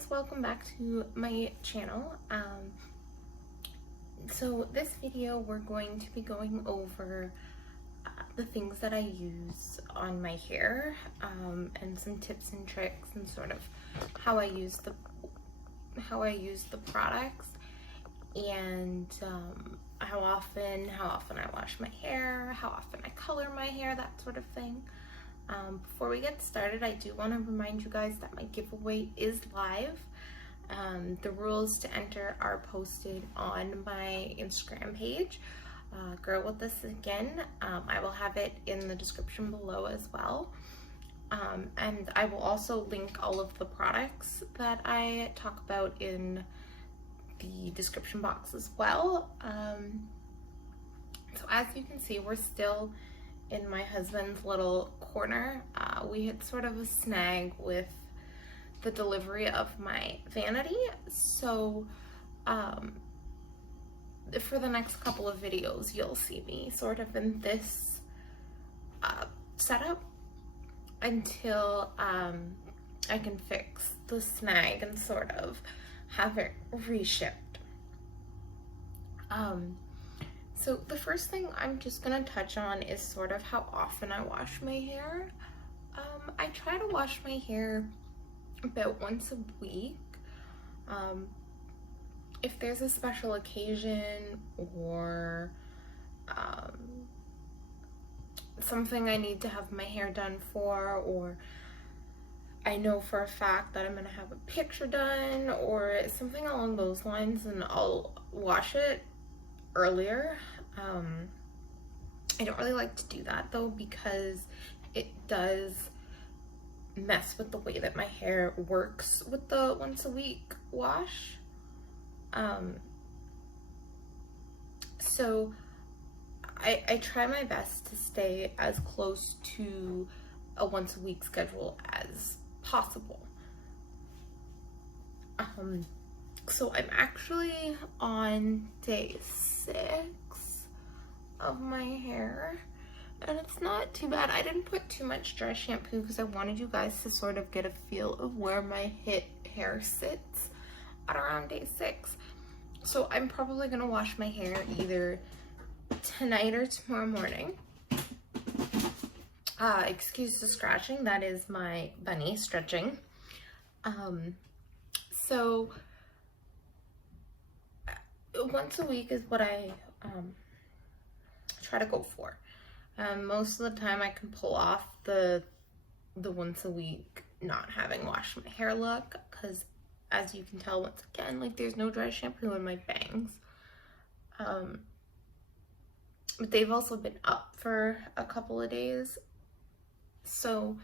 guys, welcome back to my channel. So this video we're going to be going over the things that I use on my hair, and some tips and tricks and sort of how I use the products, and how often I wash my hair, how often I color my hair, that sort of thing. Before we get started, I do want to remind you guys that my giveaway is live. The rules to enter are posted on my Instagram page, Girlwiththeskin. I will have it in the description below as well. And I will also link all of the products that I talk about in the description box as well. So as you can see, we're still in my husband's little corner. We had sort of a snag with the delivery of my vanity, so for the next couple of videos you'll see me sort of in this setup until I can fix the snag and sort of have it reshipped. So the first thing I'm just gonna touch on is sort of how often I wash my hair. I try to wash my hair about once a week. If there's a special occasion or something I need to have my hair done for, or I know for a fact that I'm gonna have a picture done or something along those lines, and I'll wash it earlier. I don't really like to do that though, because it does mess with the way that my hair works with the once a week wash. So I try my best to stay as close to a once a week schedule as possible. So I'm actually on day 6 of my hair, and it's not too bad. I didn't put too much dry shampoo because I wanted you guys to sort of get a feel of where my hair sits at around day 6. So I'm probably gonna wash my hair either tonight or tomorrow morning. Excuse the scratching, that is my bunny stretching. So once a week is what I try to go for. Most of the time I can pull off the once a week not having washed my hair look, because as you can tell, once again, like, there's no dry shampoo in my bangs. But they've also been up for a couple of days, so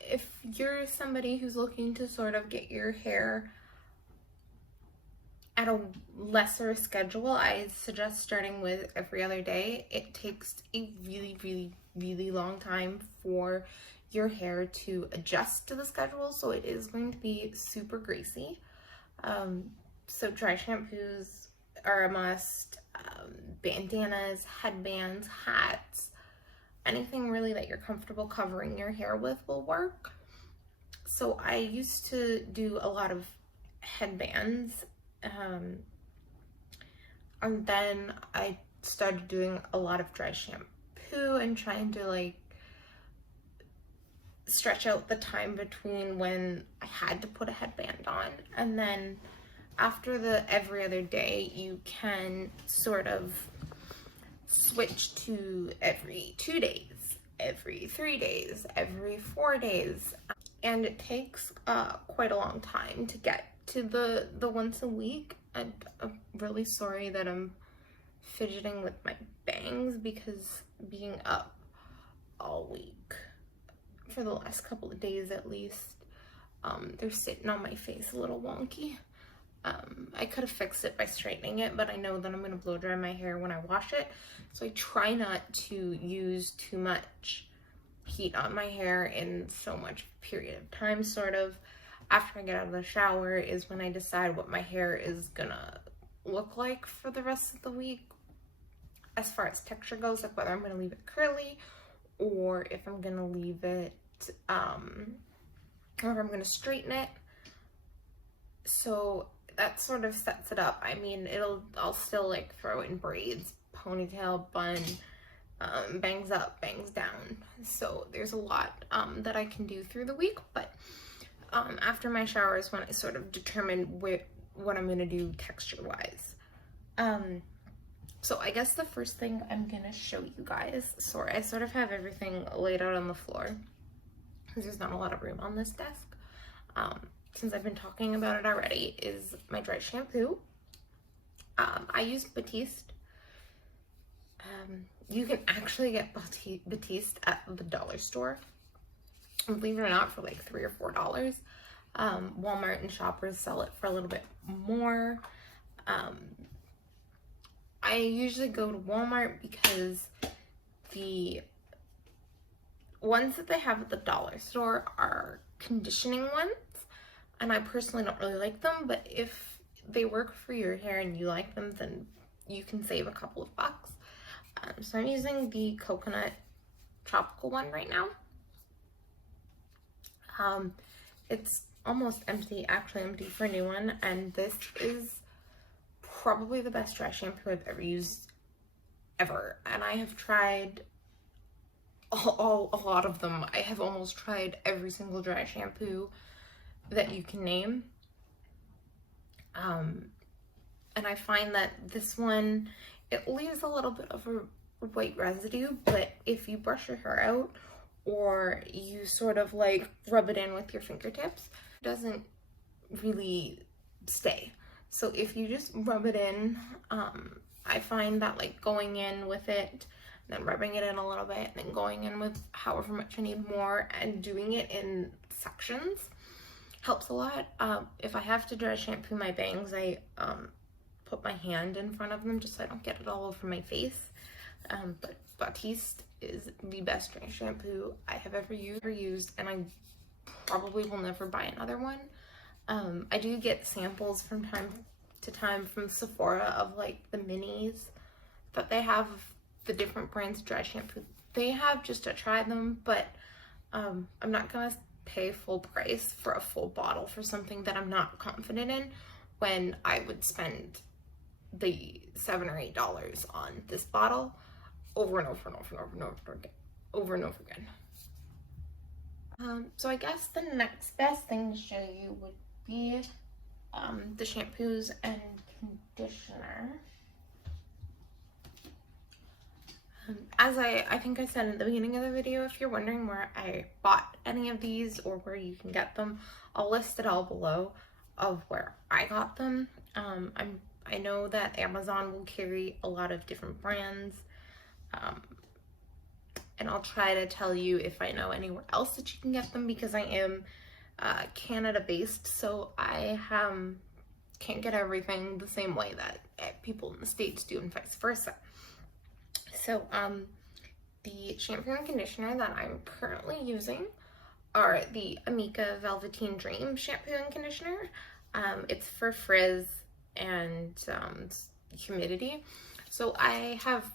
if you're somebody who's looking to sort of get your hair at a lesser schedule, I suggest starting with every other day. It takes a really long time for your hair to adjust to the schedule, so it is going to be super greasy. So dry shampoos are a must. Bandanas, headbands, hats, anything really that you're comfortable covering your hair with will work. So I used to do a lot of headbands, and then I started doing a lot of dry shampoo and trying to like stretch out the time between when I had to put a headband on. And then after the every other day, you can sort of switch to every 2 days, every 3 days, every 4 days. And it takes quite a long time to get to the once a week. I'm really sorry that I'm fidgeting with my bangs, because being up all week for the last couple of days at least, they're sitting on my face a little wonky. I could have fixed it by straightening it, but I know that I'm going to blow dry my hair when I wash it, so I try not to use too much heat on my hair in so much period of time. Sort of after I get out of the shower is when I decide what my hair is gonna look like for the rest of the week as far as texture goes, like whether I'm gonna leave it curly or if I'm gonna leave it or if I'm going to straighten it. So that sort of sets it up. I mean, I'll still like throw in braids, ponytail, bun, bangs up, bangs down. So there's a lot that I can do through the week, but after my shower is when I sort of determine what I'm gonna do texture wise. So I guess the first thing I'm gonna show you guys, sorry, I sort of have everything laid out on the floor because there's not a lot of room on this desk. Since I've been talking about it already, is my dry shampoo. I use Batiste. You can actually get Batiste at the dollar store. And believe it or not, for like $3 or $4. Walmart and Shoppers sell it for a little bit more. I usually go to Walmart because the ones that they have at the dollar store are conditioning ones, and I personally don't really like them, but if they work for your hair and you like them, then you can save a couple of bucks. So I'm using the coconut tropical one right now. It's almost empty, actually empty for a new one, and this is probably the best dry shampoo I've ever used ever. And I have tried a lot of them. I have almost tried every single dry shampoo that you can name. And I find that this one, it leaves a little bit of a white residue, but if you brush your hair out or you sort of like rub it in with your fingertips, it doesn't really stay. So if you just rub it in, I find that like going in with it, then rubbing it in a little bit, and then going in with however much I need more, and doing it in sections helps a lot. If I have to dry shampoo my bangs, I put my hand in front of them just so I don't get it all over my face. But Batiste is the best dry shampoo I have ever used, and I probably will never buy another one. I do get samples from time to time from Sephora of like the minis that they have of the different brands of dry shampoo they have, just to try them, but I'm not gonna pay full price for a full bottle for something that I'm not confident in, when I would spend the $7 or $8 on this bottle over and over and over and over and over and over again. So I guess the next best thing to show you would be the shampoos and conditioner. As I think I said in the beginning of the video, if you're wondering where I bought any of these or where you can get them, I'll list it all below of where I got them. I know that Amazon will carry a lot of different brands, and I'll try to tell you if I know anywhere else that you can get them, because I am Canada based, so I can't get everything the same way that people in the States do, and vice versa. So the shampoo and conditioner that I'm currently using are the Amika Velveteen Dream shampoo and conditioner. It's for frizz and humidity. So I have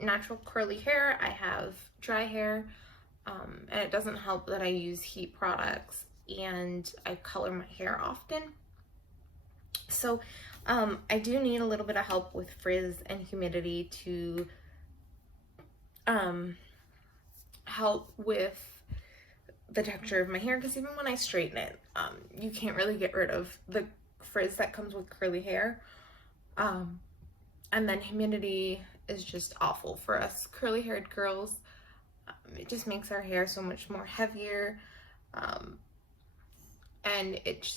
natural curly hair, I have dry hair, and it doesn't help that I use heat products and I color my hair often. So I do need a little bit of help with frizz and humidity to help with the texture of my hair, because even when I straighten it, you can't really get rid of the frizz that comes with curly hair. And then humidity is just awful for us curly haired girls. It just makes our hair so much more heavier, and it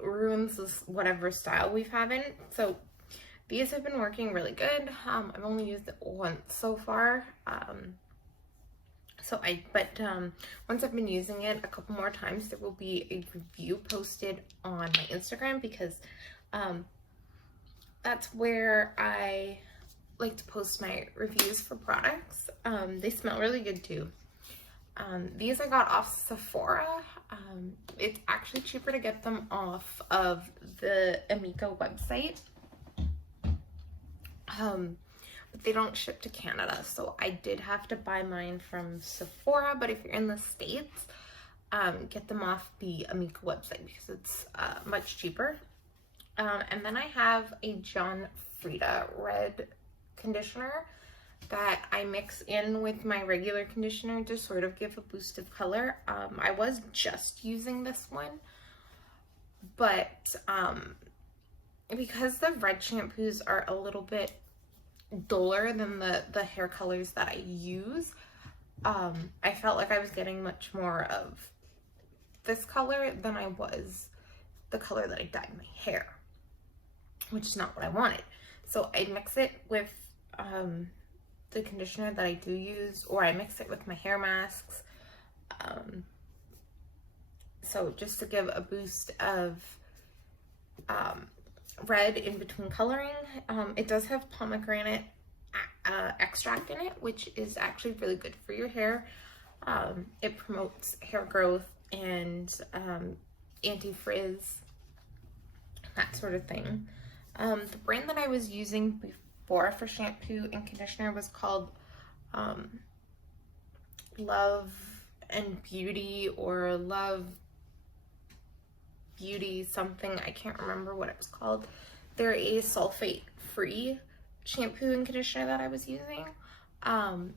ruins this whatever style we've had in. So these have been working really good. I've only used it once so far. Once I've been using it a couple more times, there will be a review posted on my Instagram, because that's where I like to post my reviews for products. They smell really good too. These I got off Sephora. It's actually cheaper to get them off of the Amika website. But they don't ship to Canada, so I did have to buy mine from Sephora. But if you're in the States, get them off the Amika website because it's much cheaper. And then I have a John Frieda red conditioner that I mix in with my regular conditioner to sort of give a boost of color. I was just using this one, but because the red shampoos are a little bit duller than the hair colors that I use, I felt like I was getting much more of this color than I was the color that I dyed my hair, which is not what I wanted. So I mix it with the conditioner that I do use, or I mix it with my hair masks. So just to give a boost of red in between coloring. It does have pomegranate extract in it, which is actually really good for your hair. It promotes hair growth and anti-frizz, that sort of thing. The brand that I was using before for shampoo and conditioner was called Love and Beauty, or Love Beauty something. I can't remember what it was called. They're a sulfate free shampoo and conditioner that I was using, and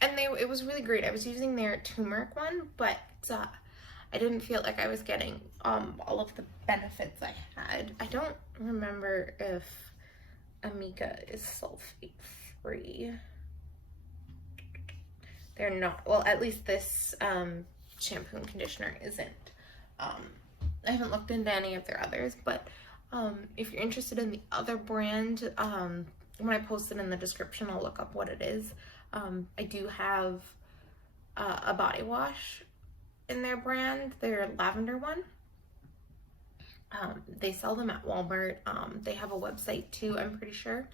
it was really great. I was using their turmeric one, but I didn't feel like I was getting all of the benefits I had. I don't remember if Amika is sulfate free. They're not. Well, at least this shampoo and conditioner isn't. I haven't looked into any of their others, but if you're interested in the other brand, when I post it in the description, I'll look up what it is. I do have a body wash in their brand, their lavender one. They sell them at Walmart. They have a website too, I'm pretty sure.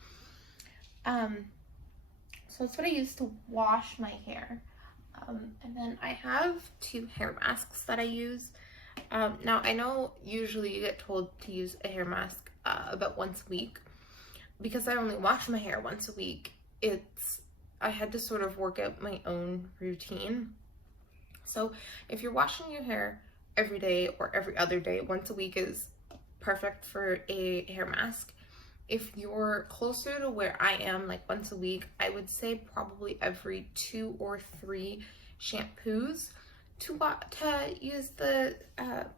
So that's what I use to wash my hair. And then I have 2 hair masks that I use. Now I know usually you get told to use a hair mask about once a week. Because I only wash my hair once a week, I had to sort of work out my own routine. So if you're washing your hair every day or every other day, once a week is perfect for a hair mask. If you're closer to where I am, like once a week, I would say probably every 2 or 3 shampoos to use the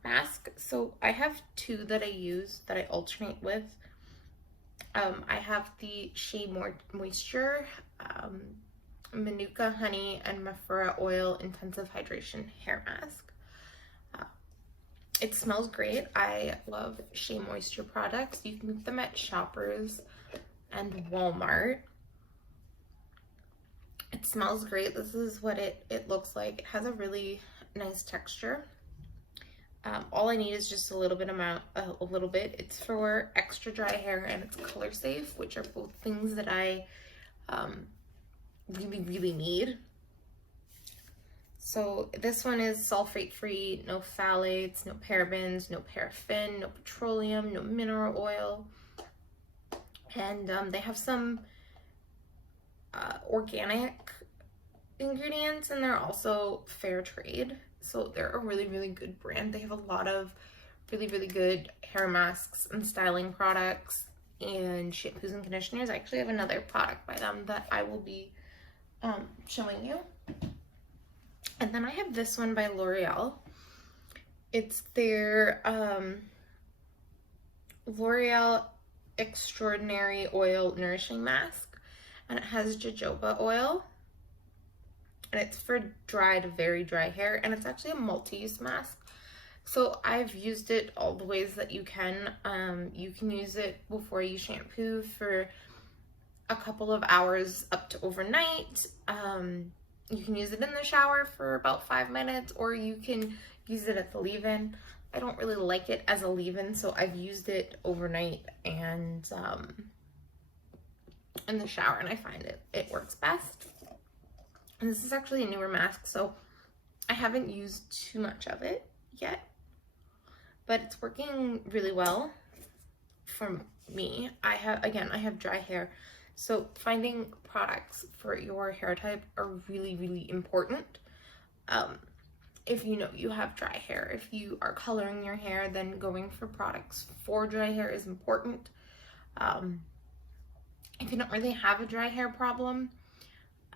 mask. So I have 2 that I use that I alternate with. I have the Shea Moisture, Manuka Honey, and Mafura Oil Intensive Hydration Hair Mask. It smells great. I love Shea Moisture products. You can get them at Shoppers and Walmart. It smells great. This is what it looks like. It has a really nice texture. All I need is just a little bit. It's for extra dry hair and it's color safe, which are both things that I really need. So this one is sulfate free, no phthalates, no parabens, no paraffin, no petroleum, no mineral oil, and they have some organic ingredients, and they're also fair trade. So they're a really good brand. They have a lot of really good hair masks and styling products and shampoos and conditioners. I actually have another product by them that I will be showing you. And then I have this one by L'Oreal. It's their L'Oreal Extraordinary Oil Nourishing Mask, and it has jojoba oil, and it's for dry to very dry hair, and it's actually a multi-use mask. So I've used it all the ways that you can. You can use it before you shampoo for a couple of hours up to overnight. You can use it in the shower for about 5 minutes, or you can use it at the leave-in. I don't really like it as a leave-in, so I've used it overnight and in the shower, and I find it works best. And this is actually a newer mask, so I haven't used too much of it yet, but it's working really well for me. I have dry hair, so finding products for your hair type are really important. if you know you have dry hair. If you are coloring your hair, then going for products for dry hair is important. If you don't really have a dry hair problem,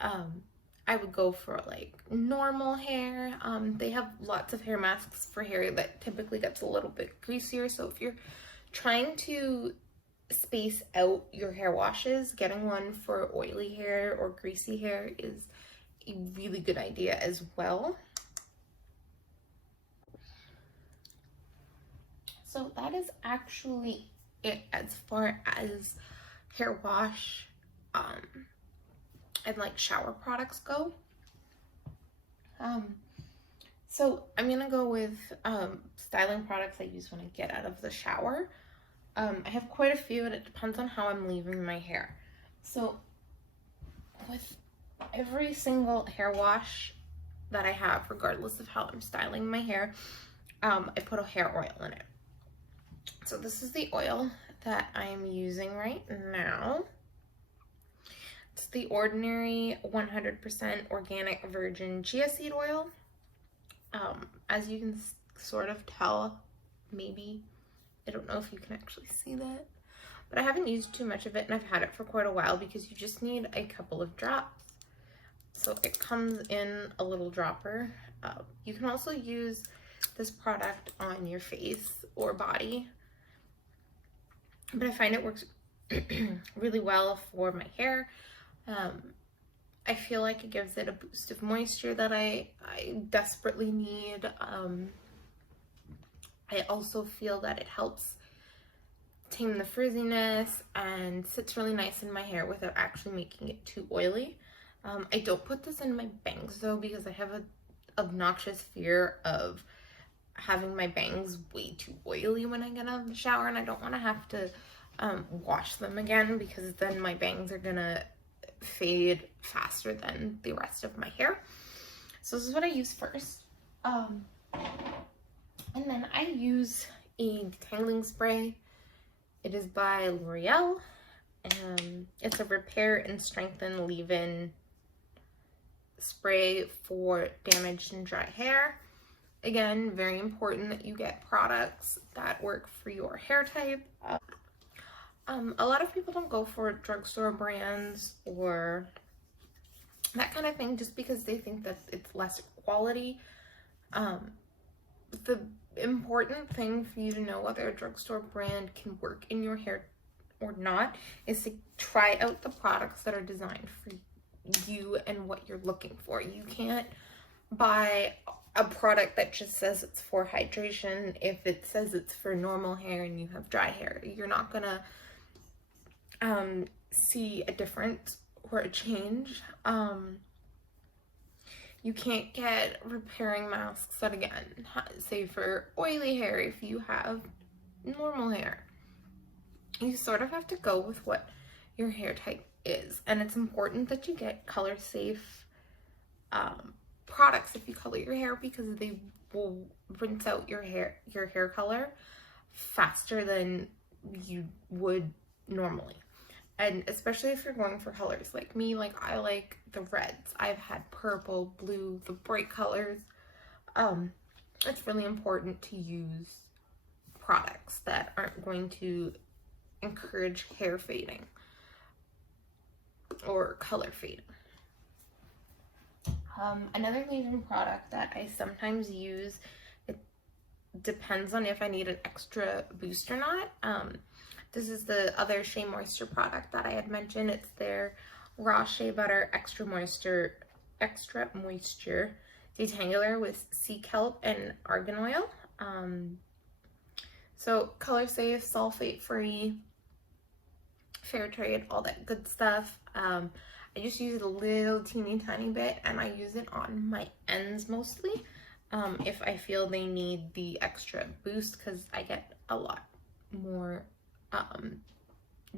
I would go for like normal hair. They have lots of hair masks for hair that typically gets a little bit greasier. So if you're trying to space out your hair washes, getting one for oily hair or greasy hair is a really good idea as well. So that is actually it as far as hair wash and like shower products go. So I'm gonna go with styling products I use when I get out of the shower. I have quite a few, and it depends on how I'm leaving my hair. So with every single hair wash that I have, regardless of how I'm styling my hair, I put a hair oil in it. So this is the oil that I'm using right now. It's the Ordinary 100% organic virgin chia seed oil. As you can sort of tell, maybe, I don't know if you can actually see that, but I haven't used too much of it, and I've had it for quite a while because you just need a couple of drops. So it comes in a little dropper. You can also use this product on your face or body, but I find it works really well for my hair. I feel like it gives it a boost of moisture that I desperately need. I also feel that it helps tame the frizziness and sits really nice in my hair without actually making it too oily. I don't put this in my bangs though, because I have an obnoxious fear of having my bangs way too oily when I get out of the shower, and I don't want to have to wash them again, because then my bangs are gonna fade faster than the rest of my hair. So this is what I use first. And then I use a detangling spray. It is by L'Oreal. It's a repair and strengthen leave-in spray for damaged and dry hair. Again, very important that you get products that work for your hair type. A lot of people don't go for drugstore brands or that kind of thing just because they think that it's less quality. The important thing for you to know whether a drugstore brand can work in your hair or not is to try out the products that are designed for you and what you're looking for. You can't buy a product that just says it's for hydration if it says it's for normal hair and you have dry hair. You're not gonna see a difference or a change. You can't get repairing masks that, again, say for oily hair if you have normal hair. You sort of have to go with what your hair type is, and it's important that you get color safe products if you color your hair, because they will rinse out your hair color faster than you would normally. And especially if you're going for colors like me, like I like the reds. I've had purple, blue, the bright colors. It's really important to use products that aren't going to encourage hair fading or color fading. Another leave-in product that I sometimes use, it depends on if I need an extra boost or not. This is the other Shea Moisture product that I had mentioned. It's their Raw Shea Butter Extra Moisture Detangler with sea kelp and argan oil. So color safe, sulfate free, fair trade, all that good stuff. I just use it a little teeny tiny bit, and I use it on my ends mostly if I feel they need the extra boost, because I get a lot more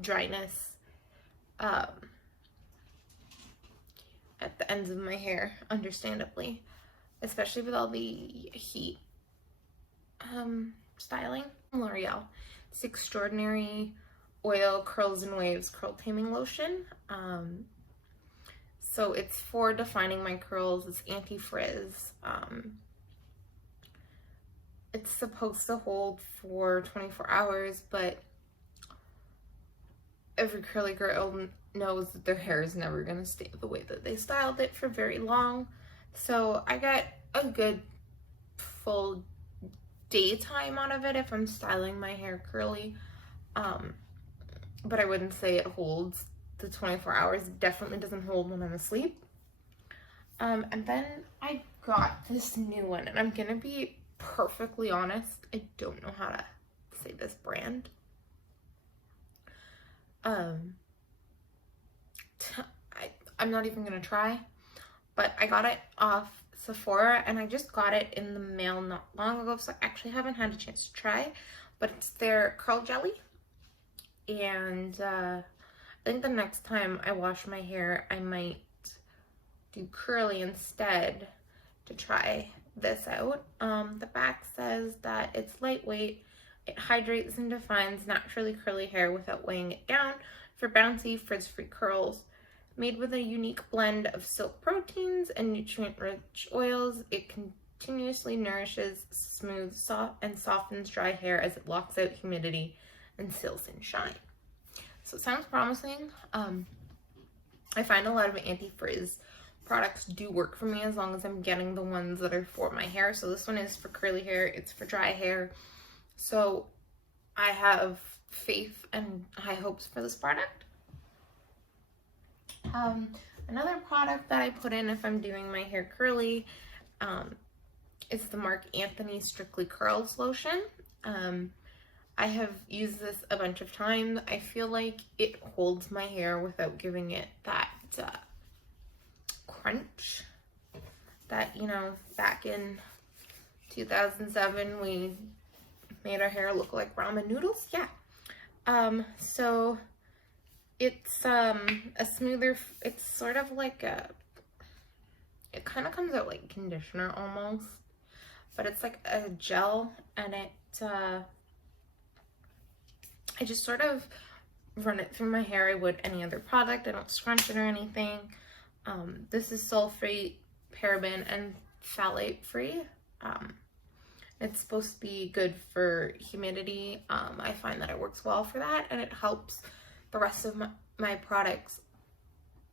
dryness at the ends of my hair, understandably, especially with all the heat styling. L'Oreal, it's Extraordinary Oil Curls and Waves Curl Taming Lotion. So it's for defining my curls. It's anti-frizz. it's supposed to hold for 24 hours, but every curly girl knows that their hair is never going to stay the way that they styled it for very long. So I get a good full daytime out of it if I'm styling my hair curly. But I wouldn't say it holds the 24 hours. It definitely doesn't hold when I'm asleep. And then I got this new one, and I'm gonna be perfectly honest, I don't know how to say this brand. I'm not even gonna try, but I got it off Sephora, and I just got it in the mail not long ago, so I actually haven't had a chance to try, but it's their curl jelly. And I think the next time I wash my hair, I might do curly instead to try this out. The back says that it's lightweight, it hydrates and defines naturally curly hair without weighing it down for bouncy, frizz-free curls. Made with a unique blend of silk proteins and nutrient-rich oils, it continuously nourishes, smooths, and softens dry hair as it locks out humidity and seals in shine. So it sounds promising. I find a lot of anti-frizz products do work for me as long as I'm getting the ones that are for my hair. So this one is for curly hair, it's for dry hair. So I have faith and high hopes for this product. Another product that I put in if I'm doing my hair curly is the Marc Anthony Strictly Curls lotion. I have used this a bunch of times. I feel like it holds my hair without giving it that crunch that, you know, back in 2007 we made our hair look like ramen noodles. Yeah. So it's a smoother, it's sort of like it kind of comes out like conditioner almost, but it's like a gel, and I just sort of run it through my hair. I would any other product. I don't scrunch it or anything. This is sulfate, paraben, and phthalate free. It's supposed to be good for humidity. I find that it works well for that, and it helps the rest of my products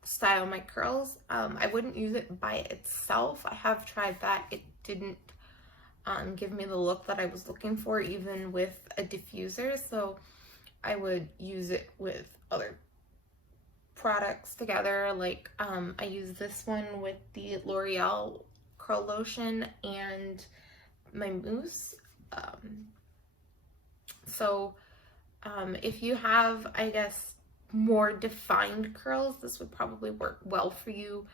style my curls. I wouldn't use it by itself. I have tried that. It didn't give me the look that I was looking for, even with a diffuser. So I would use it with other products together. Like I use this one with the L'Oreal curl lotion and my mousse. If you have, I guess, more defined curls, this would probably work well for you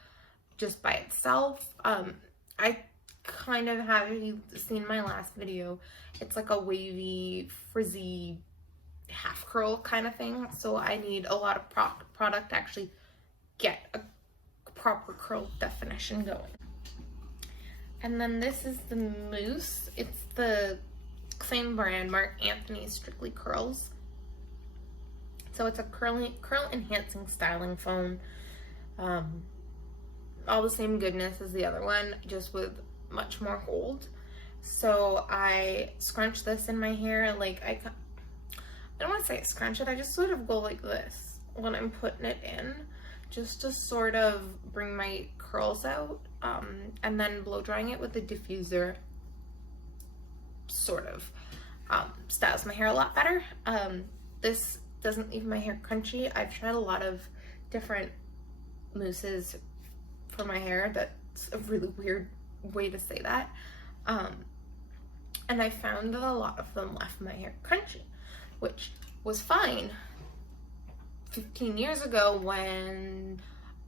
just by itself. I kind of have, if you've seen my last video, it's like a wavy, frizzy half curl kind of thing, so I need a lot of product to actually get a proper curl definition going. And then this is the mousse. It's the same brand, Marc Anthony Strictly Curls. So it's a curl enhancing styling foam. All the same goodness as the other one, just with much more hold. So I scrunch this in my hair. Like I don't want to say scrunch it, I just sort of go like this when I'm putting it in, just to sort of bring my curls out, and then blow drying it with a diffuser sort of styles my hair a lot better. This doesn't leave my hair crunchy. I've tried a lot of different mousses for my hair. That's a really weird way to say that. And I found that a lot of them left my hair crunchy, which was fine 15 years ago when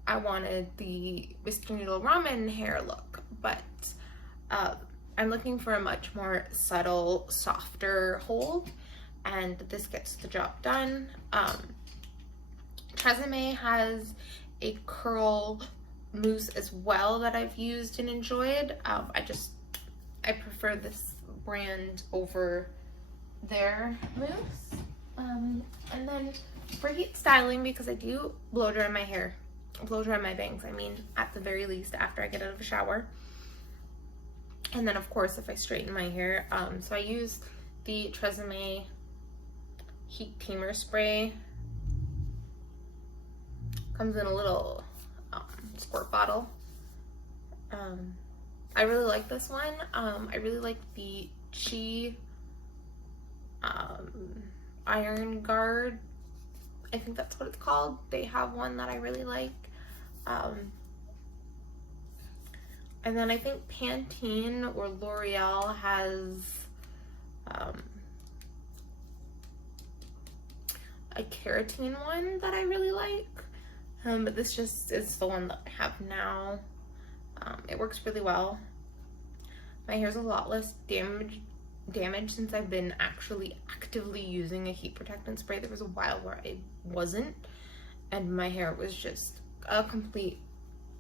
I wanted the Mr. Noodle Ramen hair look, but I'm looking for a much more subtle, softer hold, and this gets the job done. Tresemme has a curl mousse as well that I've used and enjoyed. I prefer this brand over their mousse. And then for heat styling, because I do blow dry my hair, blow dry my bangs, I mean, at the very least after I get out of the shower, And then of course if I straighten my hair, so I use the Tresemme Heat Tamer Spray. Comes in a little squirt bottle. I really like this one. I really like the Chi Iron Guard. I think that's what it's called. They have one that I really like. And then I think Pantene or L'Oreal has a keratin one that I really like. But this just is the one that I have now. It works really well. My hair's a lot less damaged since I've been actually actively using a heat protectant spray. There was a while where I wasn't, and my hair was just a complete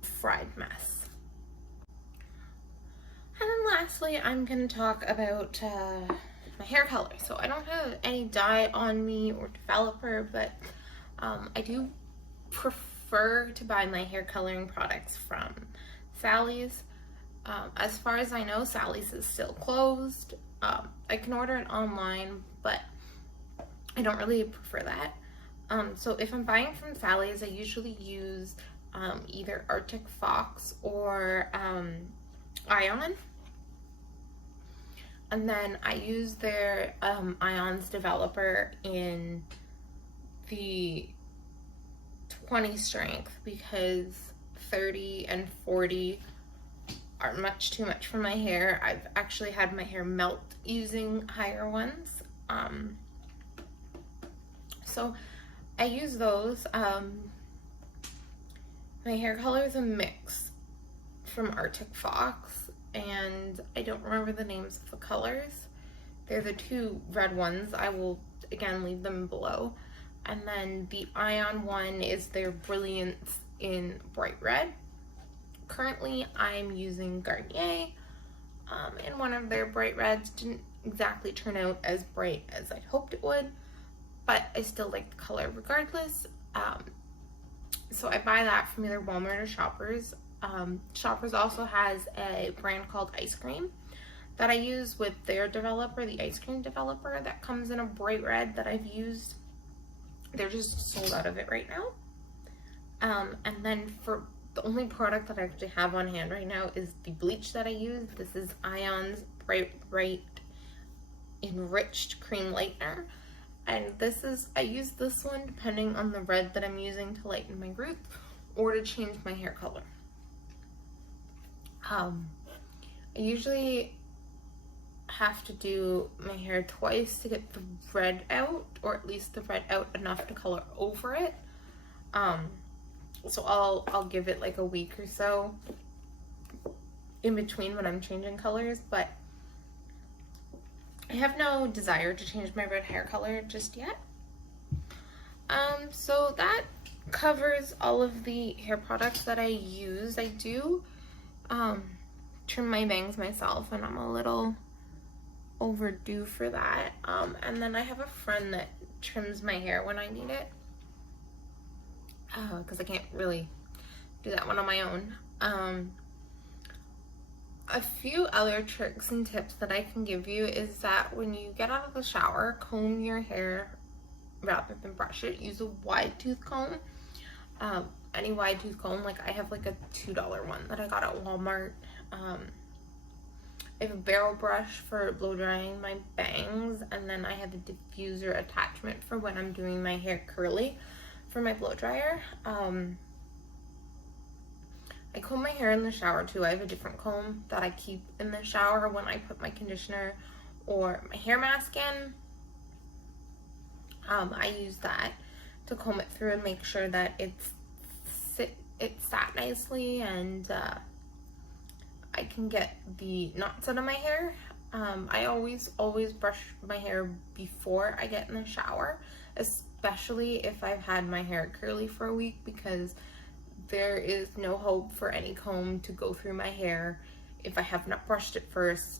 fried mess. And then lastly, I'm going to talk about my hair color. So I don't have any dye on me or developer, but I do prefer to buy my hair coloring products from Sally's. As far as I know, Sally's is still closed. I can order it online, but I don't really prefer that. So if I'm buying from Sally's, I usually use either Arctic Fox or Ion. And then I use their Ion's developer in the 20 strength because 30 and 40 are much too much for my hair. I've actually had my hair melt using higher ones. So I use those. My hair color is a mix from Arctic Fox, and I don't remember the names of the colors. They're the two red ones. I will again leave them below. And then the Ion one is their Brilliance in bright red. Currently I'm using Garnier in one of their bright reds. Didn't exactly turn out as bright as I hoped it would, but I still like the color regardless. So I buy that from either Walmart or Shoppers. Shoppers also has a brand called Ice Cream that I use with their developer, the ice cream developer, that comes in a bright red that I've used. They're just sold out of it right now. And then for the only product that I actually have on hand right now is the bleach that I use. This is Ion's Bright Enriched Cream Lightener. And this is, I use this one depending on the red that I'm using to lighten my roots or to change my hair color. I usually have to do my hair twice to get the red out, or at least the red out enough to color over it. So I'll give it like a week or so in between when I'm changing colors, but I have no desire to change my red hair color just yet. So that covers all of the hair products that I use. I do trim my bangs myself, and I'm a little overdue for that. And then I have a friend that trims my hair when I need it, because I can't really do that one on my own. A few other tricks and tips that I can give you is that when you get out of the shower, comb your hair rather than brush it. Use a wide tooth comb. Any wide tooth comb, like I have like a $2 one that I got at Walmart. I have a barrel brush for blow drying my bangs, and then I have a diffuser attachment for when I'm doing my hair curly for my blow dryer. I comb my hair in the shower too. I have a different comb that I keep in the shower when I put my conditioner or my hair mask in. I use that to comb it through and make sure that it sat nicely, and I can get the knots out of my hair. I always brush my hair before I get in the shower, especially if I've had my hair curly for a week, because there is no hope for any comb to go through my hair if I have not brushed it first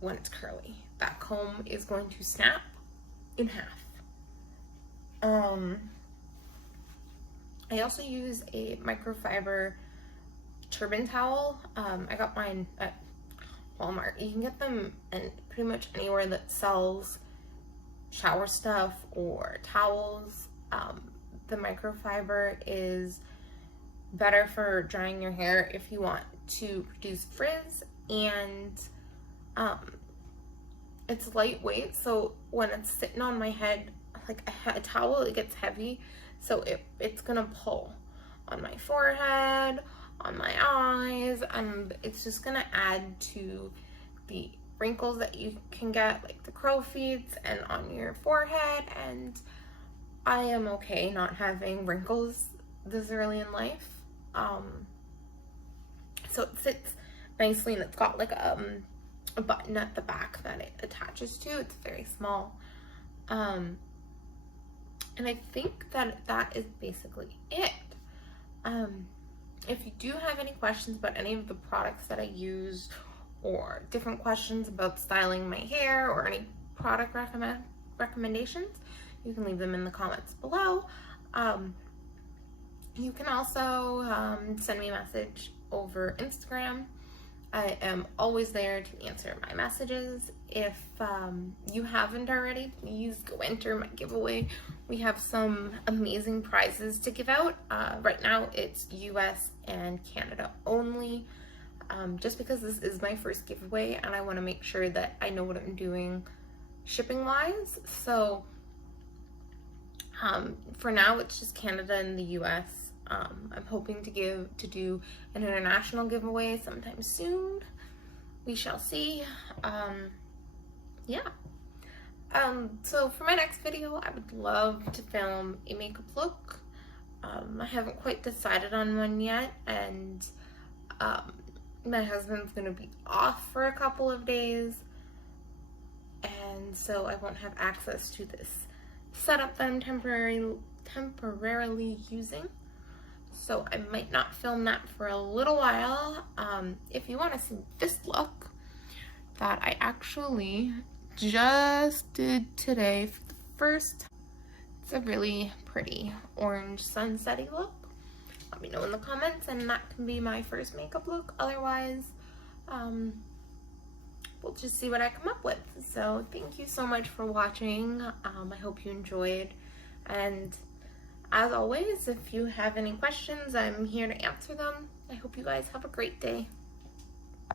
when it's curly. That comb is going to snap in half. I also use a microfiber turban towel. I got mine at Walmart. You can get them in pretty much anywhere that sells shower stuff or towels. The microfiber is better for drying your hair if you want to reduce frizz, and it's lightweight, so when it's sitting on my head like a towel, it gets heavy, so it's gonna pull on my forehead, on my eyes, and it's just gonna add to the wrinkles that you can get, like the crow feet and on your forehead. And I am okay not having wrinkles this early in life. So it sits nicely, and it's got like a button at the back that it attaches to. It's very small. And I think that is basically it. If you do have any questions about any of the products that I use, or different questions about styling my hair, or any product recommendations, you can leave them in the comments below. You can also send me a message over Instagram. I am always there to answer my messages. If you haven't already, please go enter my giveaway. We have some amazing prizes to give out. Right now it's US and Canada only, just because this is my first giveaway and I want to make sure that I know what I'm doing shipping wise. So for now it's just Canada and the US. I'm hoping to do an international giveaway sometime soon. We shall see. Yeah. So for my next video, I would love to film a makeup look. I haven't quite decided on one yet, and my husband's gonna be off for a couple of days, and so I won't have access to this setup that I'm temporarily using. So I might not film that for a little while. If you want to see this look that I actually just did today for the first time, it's a really pretty orange sunsetty look. Let me know in the comments, and that can be my first makeup look. Otherwise, we'll just see what I come up with. So thank you so much for watching. I hope you enjoyed, and as always, if you have any questions, I'm here to answer them. I hope you guys have a great day.